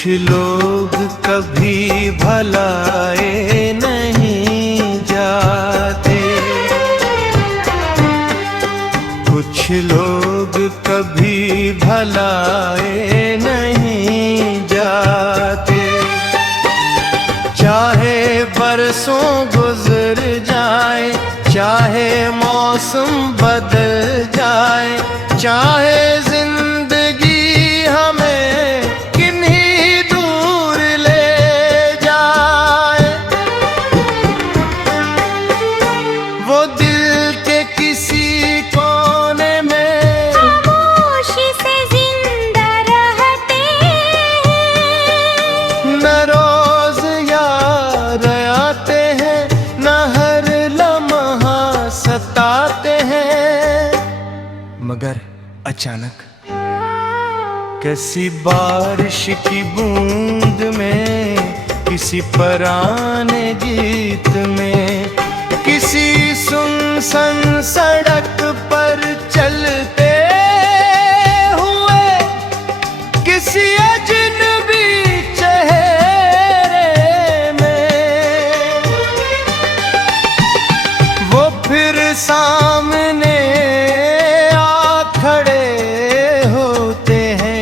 कुछ लोग कभी भलाए नहीं जाते, कुछ लोग कभी भलाए नहीं जाते। चाहे बरसों गुजर जाए, चाहे मौसम बदल जाए, चाहे जिंदगी हमें किन्हीं दूर ले जाए, वो दिल के किसी कोने में खामोशी से जिंदा रहते हैं। न रोज याद आते हैं, न हर लम्हा सताते हैं, मगर अचानक किसी बारिश की बूंद में, किसी पुराने गीत में, किसी सुनसान सड़क पर चलते हुए, किसी अजनबी चेहरे में वो फिर सामने आ खड़े होते हैं।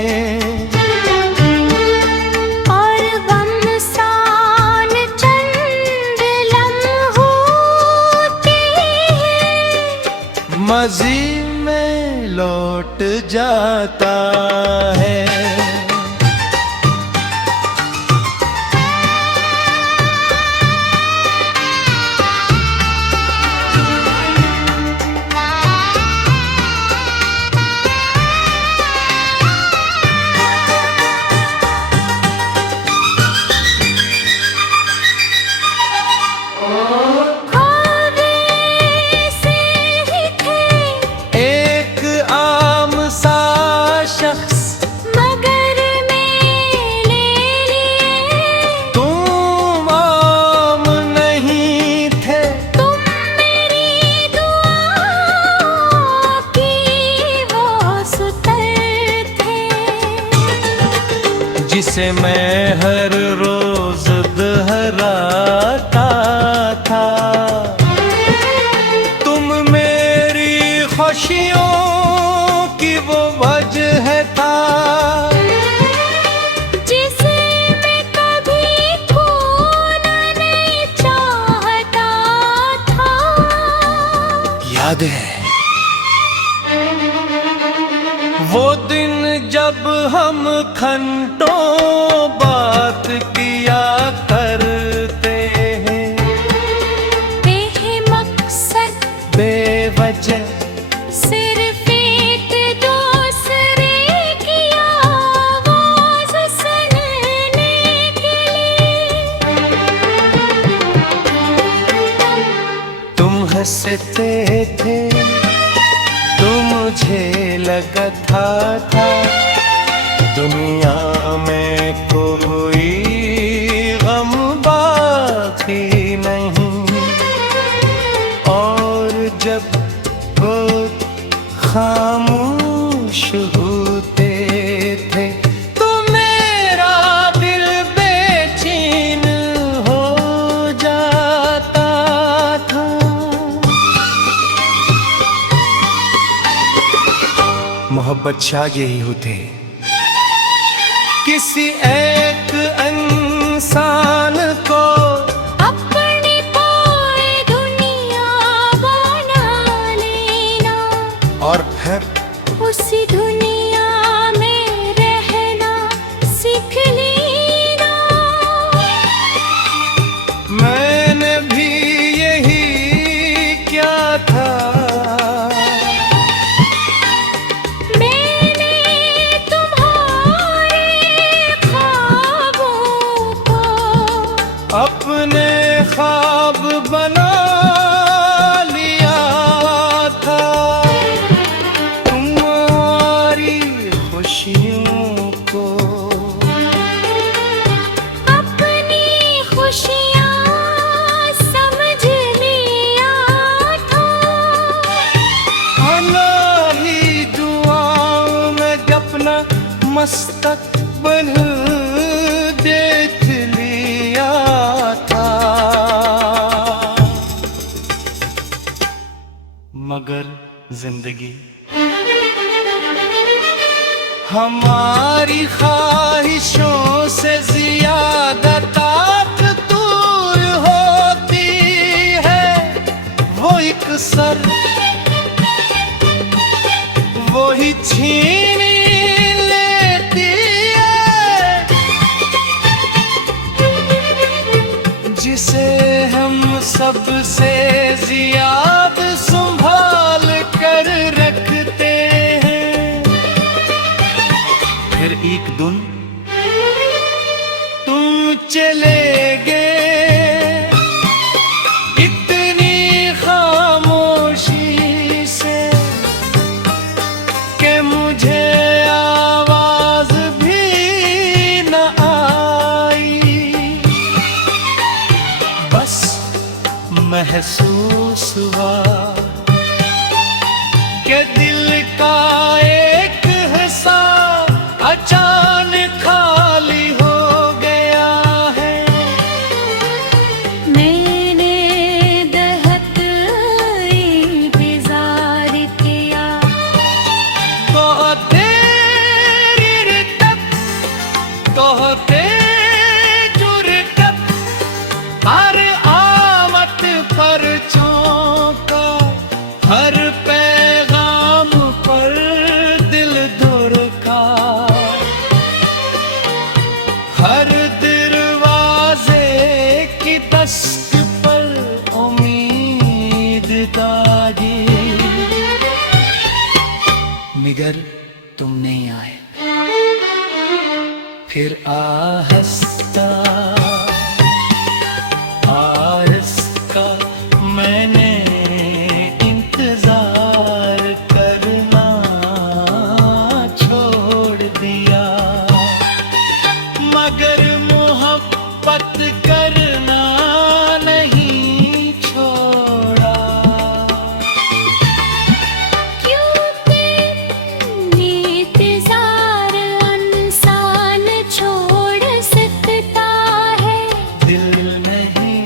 और गमसान चंद लम्हों के मज़ी में लौट जाता है। जिसे मैं हर रोज दोहराता था, तुम मेरी खुशियों की वो वजह था, जिसे मैं कभी खोना नहीं चाहता था। याद है वो दिन जब हम घंटों बात किया करते हैं, बेमकसद बेवजह सिर्फ एक दूसरे की आवाज सुनने के लिए। तुम हंसते थे तो मुझे लगता था दुनिया में कोई गम बाकी नहीं, और जब वो खामोश होते थे तो मेरा दिल बेचैन हो जाता था। मोहब्बत शायद यही होते, किसी एक इंसान को अपनी पूरी दुनिया बना लेना, और फिर उसी दुनिया में रहना सीख लेना। मैंने भी यही क्या था, अपने ख्वाब बना लिया था। तुम्हारी खुशियों को अपनी खुशियाँ समझ लिया था। अल्लाही दुआओं में अपना मस्तकबल मगर जिंदगी हमारी ख्वाहिशों से ज्यादा ताकतूर होती है। वो एक सर वो ही छीन लेती है, जिसे हम सबसे ज्यादा संभाल कर रखते हैं। फिर एक दिन तुम चले गए इतनी खामोशी से कि मुझे आवाज भी न आई। बस महसूस हुआ कि दिल का एक हिस्सा अचानक खाली हो गया है। मैंने दहक इंतजार किया, कहते रिरतब कहते जुरतब हर आमत पर चौंका, हर पैगाम पर दिल धड़का, हर दरवाजे की दस्तक पर उम्मीद ताजी। मगर तुम नहीं आए। फिर आहिस्ता आहिस्ता मैंने इंतजार करना छोड़ दिया, मगर मोहब्बत करना नहीं छोड़ा। क्योंकि इंतजार इंसान छोड़ सकता है, दिल नहीं।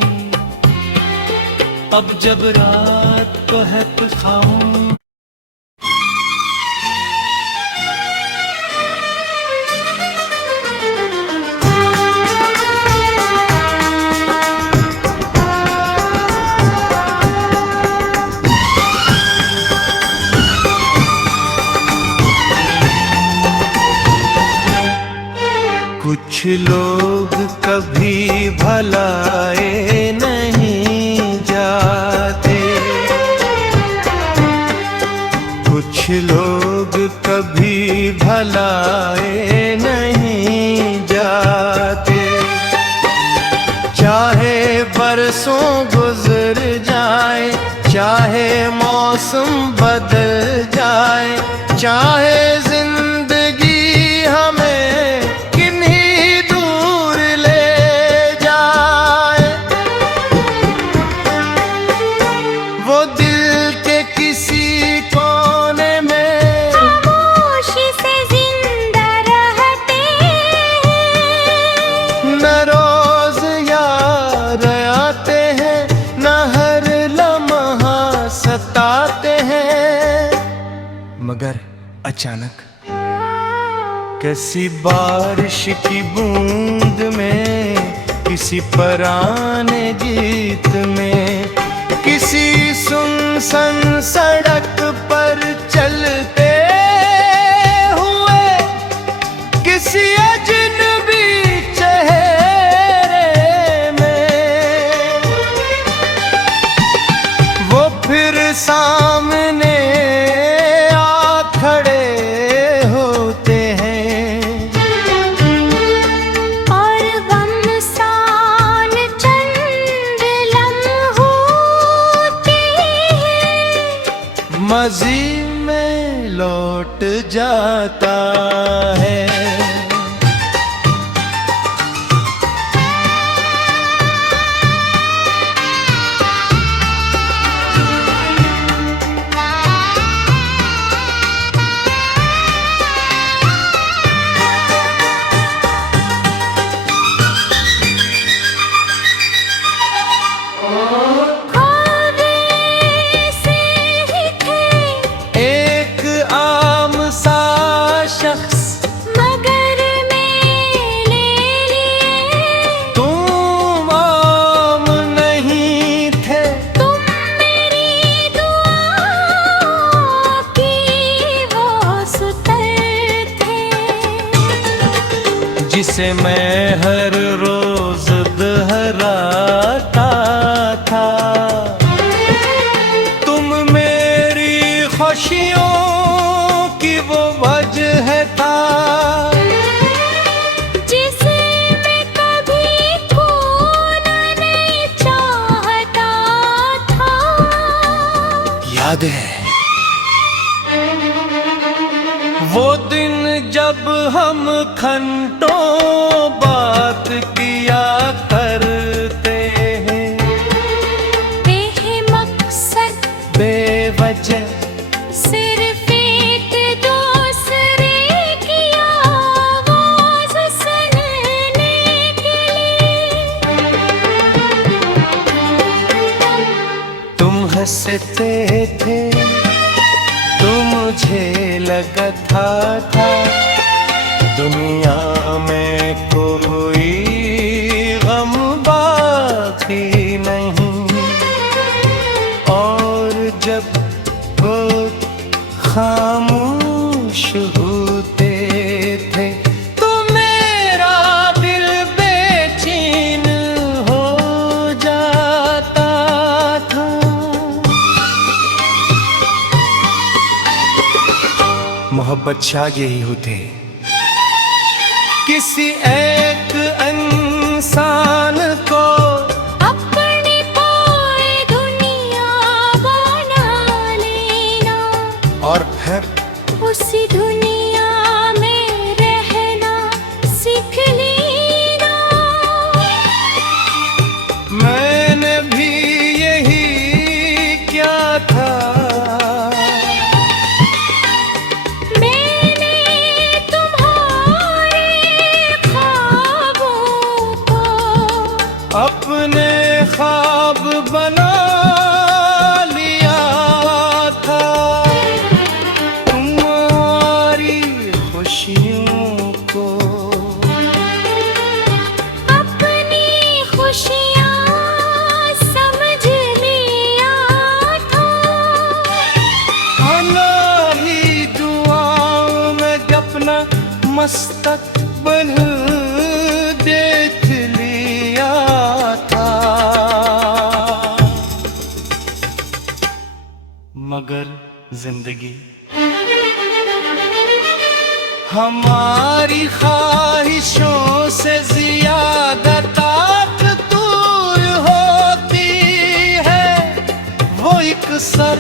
अब जब रात को है तो खाऊं कुछ लोग कभी भलाए नहीं जाते, कुछ लोग कभी भलाए नहीं जाते। चाहे बरसों गुजर जाए, चाहे मौसम बदल जाए, चाहे जिंदगी हमें किन्हीं दूर ले जाए, वो दिल के किसी कोने में खामोशी से जिंदा रहते हैं। न रोज याद आते हैं, न हर लम्हा सताते हैं, मगर अचानक किसी बारिश की बूंद में, किसी पुराने गीत में, किसी सुनसान सड़क पर चलते हुए, किसी अजनबी चेहरे में वो फिर सामने आ खड़े होते हैं। और गमसान चंद लम्हों के मज़ी में लौट जाता है। ख्वाब से ही थे जिसे मैं हर रोज दोहराता था। तुम मेरी खुशियों की वो वजह था, जिसे मैं कभी खोना नहीं चाहता था। याद है वो दिन जब हम घंटों बात किया करते हैं, बेमकसद बेवजह सिर्फ एक दूसरे की आवाज सुनने के लिए। तुम हंसते थे तो मुझे लगता था दुनिया में कोई गम बाकी नहीं। और जब वो खामोश होते थे तो मेरा दिल बेचैन हो जाता था। मोहब्बत शाह यही होते, किसी एक इंसान को अपनी पूरी दुनिया बना लेना और फिर उसी दुनिया में रहना सीख लेना। मैंने भी यही क्या था। मैंने तुम्हारे ख्वाबों को अपने ख्वाब बना लिया था। तुम्हारी खुशियों को अपनी खुशियाँ समझ लिया था। अल्लाही दुआओं में अपना मुस्तकबिल देख लिया था। मगर जिंदगी हमारी ख्वाहिशों से ज्यादा ताकतवर होती है। वो एक सर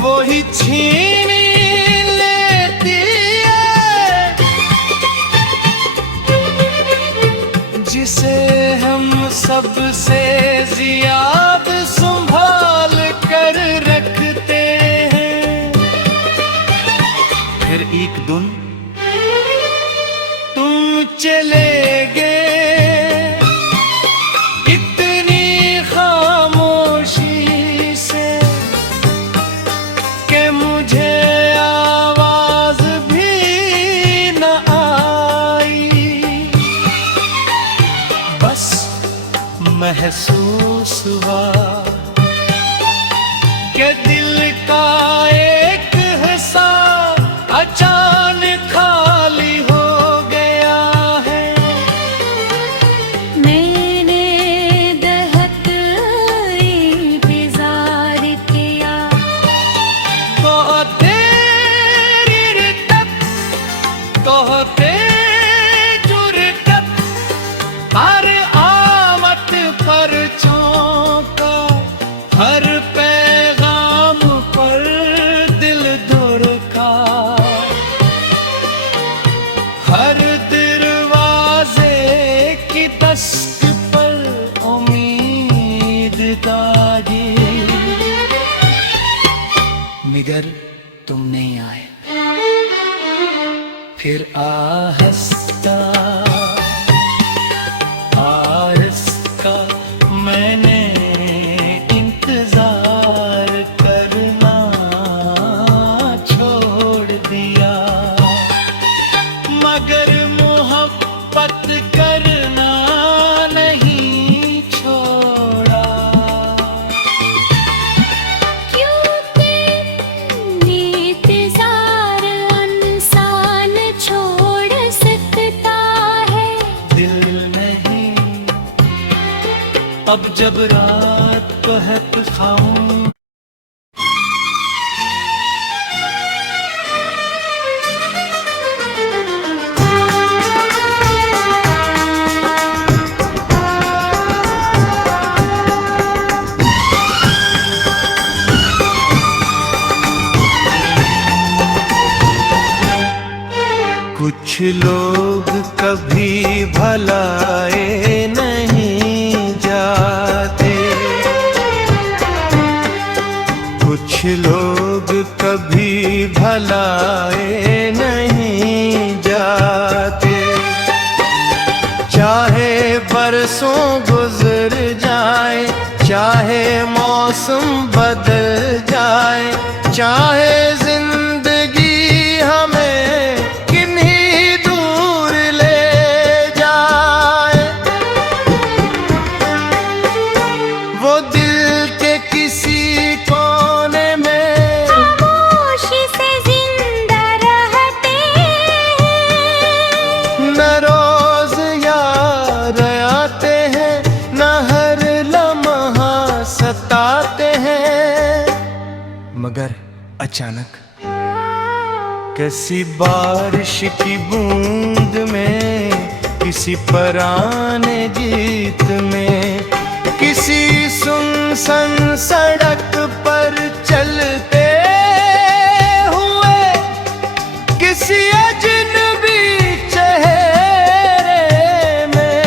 वो ही छीन लेती है, जिसे हम सबसे ज्यादा संभाल कर रखते हैं। फिर एक दिन तुम चले गए इतनी खामोशी से कि मुझे आवाज भी न आई। बस महसूस हुआ कि दिल का एक हिस्सा अचानक खाली हो गया है। मैंने दहक इंतजार किया कहते रिरकत कहते जुरकत हर आमत पर चौंका, हर पैगाम पर दिल धड़का, हर दरवाजे की दस्तक पर उम्मीद तागी। मगर तुम नहीं आए। फिर आहिस्ता आहिस्ता मैंने इंतजार करना छोड़ दिया। मगर मोहब्बत करना नहीं छोड़ा। क्यों इंतजार इंसान छोड़ अब जब रात को है तो खाऊं। कुछ लोग कभी भलाए नहीं जाते, कुछ लोग कभी भलाए नहीं जाते। चाहे बरसों गुजर जाए, चाहे मौसम बदल जाए, चाहे जिंदगी हमें किन्हीं दूर ले जाए, वो दिल के किसी कोने में खामोशी से जिंदा रहते हैं। न रोज याद आते हैं, न हर लम्हा सताते हैं, मगर अचानक किसी बारिश की बूंद में, किसी पुराने गीत में, किसी सुनसान सड़क पर चलते हुए, किसी अजनबी चेहरे में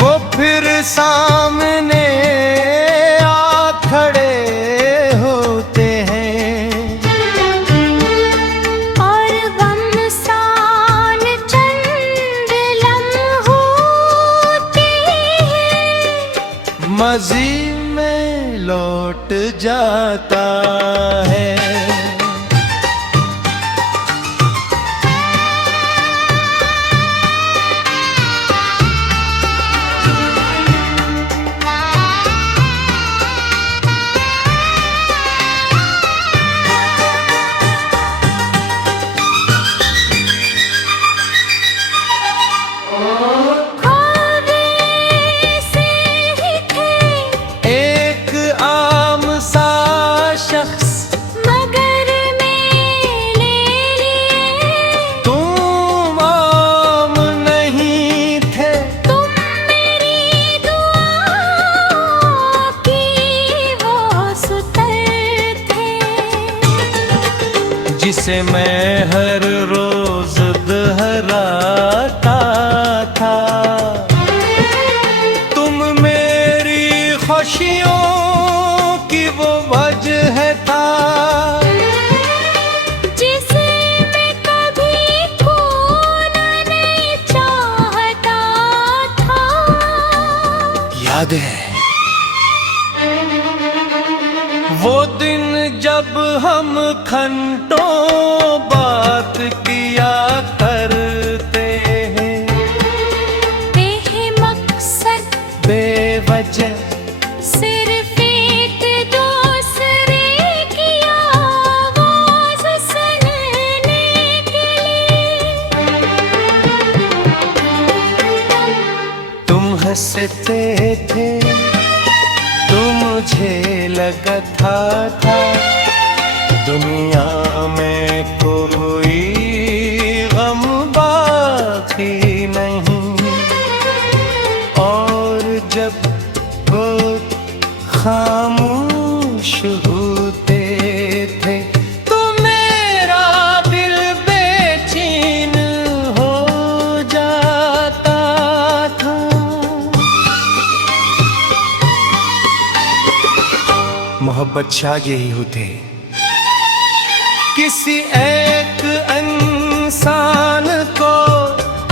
वो फिर सामने आ खड़े होते हैं। और गमसान चंद लम्हों के मज़ी में लौट जाता है। ख्वाब ऐसे ही थे, एक आम सा शख्स मगर मैंने लिए। तुम आम नहीं थे, तुम मेरी दुआ की वो सुतर थे, जिसे मैं हर रोज दोहराता था। तुम मेरी खुशियों की वो वजह था, जिसे मैं कभी खोना नहीं चाहता था। याद है वो दिन जब हम घंटों बात किया करते हैं, बेमकसद बेवजह सिर्फ एक दूसरे की आवाज़ सुनने के लिए। तुम हंसते थे तो मुझे लगता था दुनिया में कोई गम बाकी नहीं। और जब वो खामोश होते थे तो मेरा दिल बेचैन हो जाता था। मोहब्बत शाह यही होते, किसी एक इंसान को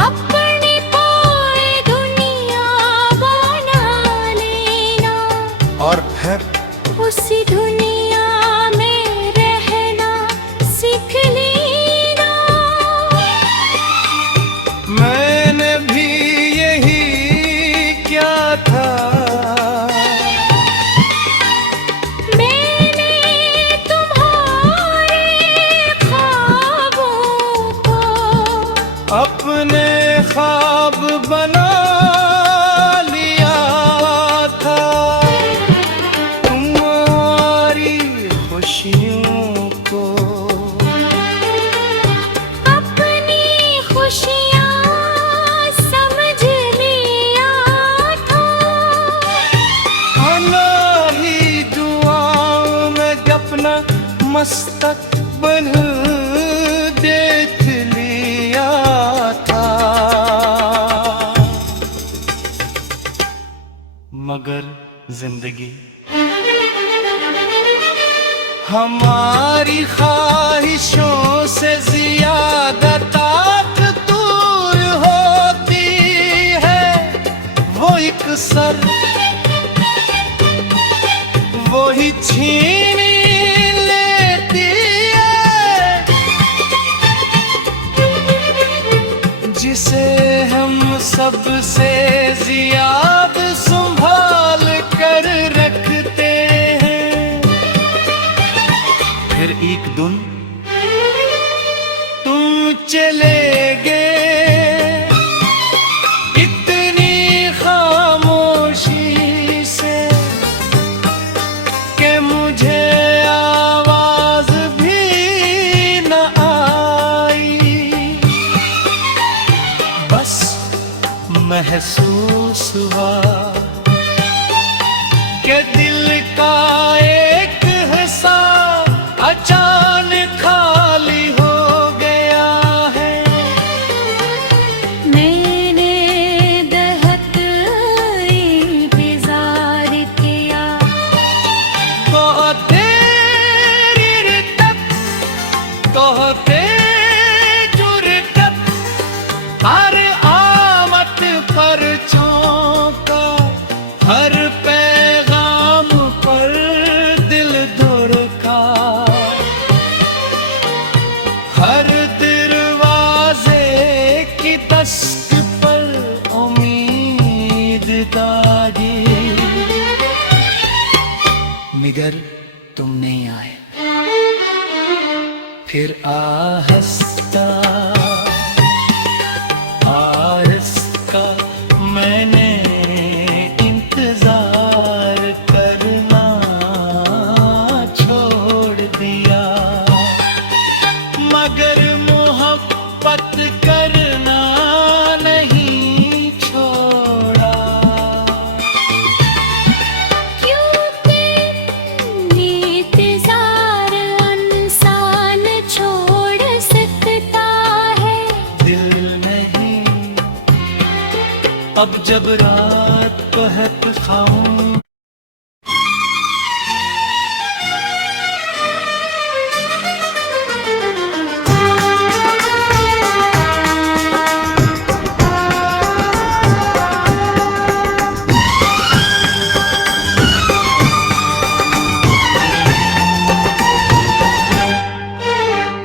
अपनी पूरी दुनिया बना लेना, और फिर उसी दुनिया में रहना सीख लेना। मैंने भी यही क्या था, मैंने तुम्हारे ख्वाबों को अपने ख्वाब बना मस्तकबल देख लिया था, मगर जिंदगी हमारी ख्वाहिशों से ज्यादा ताकतवर होती है। वो एक सर वो ही छीन लेती है, जिसे हम सबसे ज्यादा संभाल कर रखते हैं। फिर एक दिन तुम चले गए इतनी खामोशी से कि मुझे आवाज भी न आई। बस महसूस हुआ कि दिल का एक हिस्सा अचानक खाली हो गया है। मैंने दहक इंतजार किया, कहते जुर तक हर आमत पर चौंका, हर पैगाम पर दिल धड़का, हर दरवाजे की दस्तक पर उम्मीद ताजी, मगर तुम नहीं आए। फिर आहिस्ता आहिस्ता मैंने इंतजार करना छोड़ दिया, मगर मोहब्बत करना नहीं छोड़ा। क्योंकि इंतजार इंसान छोड़ सकता है, दिल नहीं। अब जब रात कहत खाऊं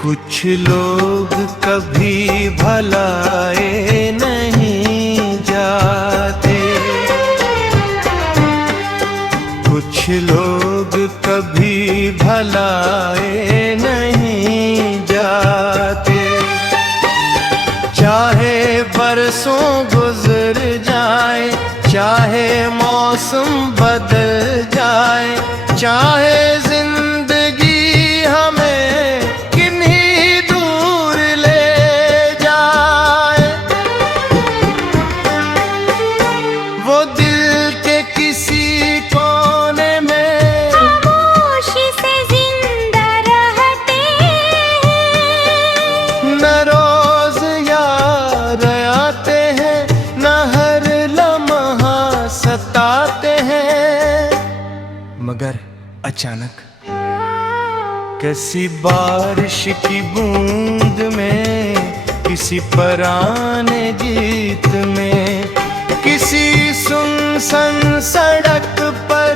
कुछ लोग कभी भलाए नहीं जाते, कुछ लोग कभी भलाए नहीं जाते। चाहे बरसों गुजर जाए, चाहे मौसम बदल जाए, चाहे जिंदगी हमें किन्हीं दूर ले जाए, वो दिल के किसी कोने में खामोशी से जिंदा रहते हैं। न रोज याद आते हैं, न हर लम्हा सताते हैं, मगर अचानक किसी बारिश की बूंद में, किसी पुराने गीत में, किसी सुनसान सड़क पर